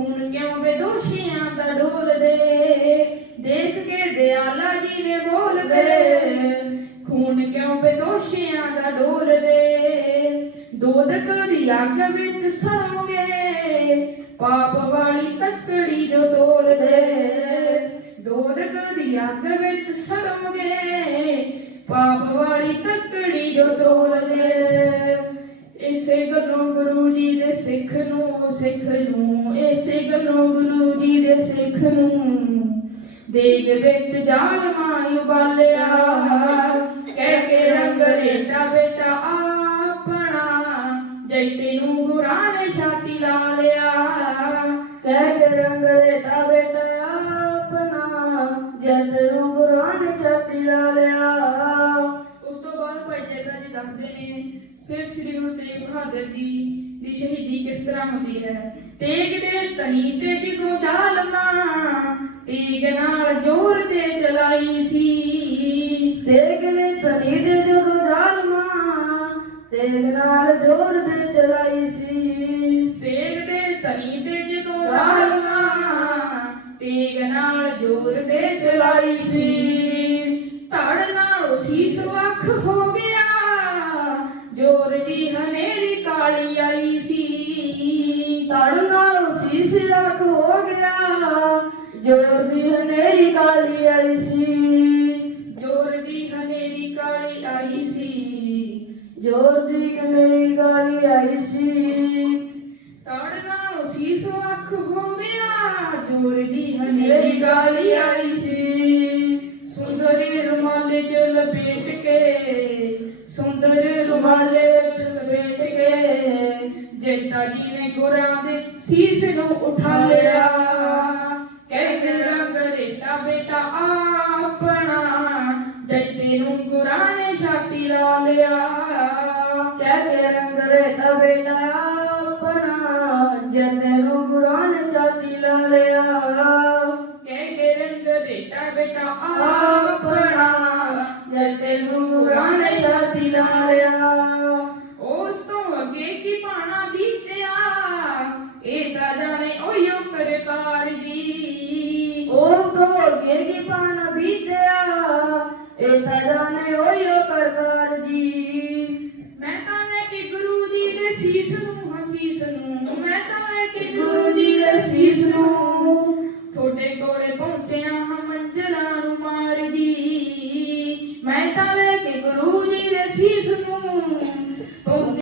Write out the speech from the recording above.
ਖੂਨ ਕਿਉਂ ਬੇਦੋਸ਼ੀਆਂ ਦਾ ਡੋਲਦੇ? ਦੇਖ ਕੇ ਦਿਆਲਾ ਜੀ ਨੇ ਬੋਲਦੇ, ਖੂਨ ਕਿਉਂ ਬੇਦੋਸ਼ੀਆਂ ਦਾ ਡੋਲਦੇ? ਦੋਦਕ ਦੀ ਅੱਗ ਵਿੱਚ ਸੜੋਗੇ ਪਾਪ ਵਾਲੀ ਤੱਕੜੀ ਜੋ ਤੋਲਦੇ। ਦੋਦਕ ਦੀ ਅੱਗ ਵਿੱਚ ਸੜੋਗੇ ਪਾਪ ਵਾਲੀ ਤੱਕੜੀ ਜੋ ਤੋਲਦੇ। ਸਿੱਖ ਨੂੰ ਦੇਗ ਵਿੱਚ ਜਾਲਮਾਂ ਉਬਾਲਿਆ। ਕਹਿ ਕੇ ਰੰਗ ਰੇਟਾ ਬੇਟਾ ਆਪਣਾ ਜੈਤੇ ਨੂੰ ਗੁਰਾਂ ਨੇ ਛਾਤੀ ਲਾ ਲਿਆ। ਕਹਿ ਕੇ ਰੰਗ ਰੇਟਾ ਬੇਟਾ ਆਪਣਾ ਜਦ ਨੂੰ ਗੁਰਾਂ ਨੇ ਛਾਤੀ ਲਾ ਲਿਆ। ਉਸ ਤੋਂ ਬਾਅਦ ਭਾਈ ਜੇਲਾ ਜੀ ਦੱਸਦੇ ਨੇ, ਫਿਰ ਸ੍ਰੀ ਗੁਰੂ ਤੇਗ ਬਹਾਦਰ ਜੀ ਦੀ ਸ਼ਹੀਦੀ ਕਿਸ ਤਰ੍ਹਾਂ ਹੁੰਦੀ ਹੈ? ਤੇਗ ਦੇ ਤਨੀ ਤੇ ਤੇਗ ਨਾਲ ਜ਼ੋਰ ਤੇ ਚਲਾਈ ਸੀ। ਤੇਗ ਤਨੀ ਤੇ ਜਿਗੋ ਜਾਲਮਾ ਤੇਗ ਨਾਲ ਜ਼ੋਰ ਤੇ ਚਲਾਈ ਸੀ। ਤੇਗ ਦੇ ਤਨੀ ਤੇ ਜਿਗੋ ਜਾਲਮਾ ਤੇਗ ਨਾਲ ਜ਼ੋਰ ਤੇ ਚਲਾਈ ਸੀ। ਧੜ ਨਾਲ ਸੀਸ ਵੱਖ ਹੋ ਗਿਆ, ਜੋਰ ਦੀ ਹਨੇਰੀ ਕਾਲੀ ਆਈ ਸੀ। ਧੜ ਨਾਲ ਸੀਸ ਵੱਖ ਜੋਰ ਦੀ ਹਨੇਰੀ ਕਾਲੀ ਆਈ ਸੀ। ਜੋਰ ਦੀ ਹਨੇਰੀ ਕਾਲੀ ਆਈ ਸੀ। ਜੋਰ ਦੀ ਹਨੇਰੀ ਕਾਲੀ ਆਈ ਸੀ। ਤੜ ਨਾਲੋਂ ਸੀਸ ਅੱਖ ਹੋਵਿਆ ਜੋਰ ਦੀ ਹਨੇਰੀ ਗਾਲੀ ਆਈ ਸੀ। ਸੁੰਦਰੀ ਰੁਮਾਲੇ ਚ ਲਪੇਟ ਕੇ ਸੁੰਦਰ ਰੁਮਾਲੇ ਚ ਲਪੇਟ ਕੇ ਜੇਤਾ ਜੀ ਨੇ ਗੁਰਾਂ ਦੇ ਸੀਸ ਨੂੰ ਉਠਾ ਲਿਆ। ਲਾ ਲਿਆ। ਕਹਿ ਕੇ ਰੰਗ ਰੇਟਾ ਬੇਟਾ ਆਪਣਾ ਜੱਤੇ ਨੂੰ ਗੁਰਾਂ ਨੇ ਲਾ ਲਿਆ। ਕਹਿ ਕੇ ਰੰਗ ਰੇਟਾ ਬੇਟਾ ਆਪਣਾ ਜੱਤੇ ਨੂੰ ਗੁਰਾਂ ਨੇ ਛਾਤੀ ਲਾ ਲਿਆ। ਉਸ ਤੋਂ ਅੱਗੇ ਕੀ ਪਾਣਾ ਬੀਤਿਆ, ਇਹ ਤਾਂ ਜਾਣੇ ਓਯੋ ਕਰਤਾਰ ਜੀ। ਉਸ ਤੋਂ ਅੱਗੇ ਕੀ ਇਹ ਤਾਂ ਜਾਣੇ ਓਯੋ ਕਰਤਾਰ ਜੀ।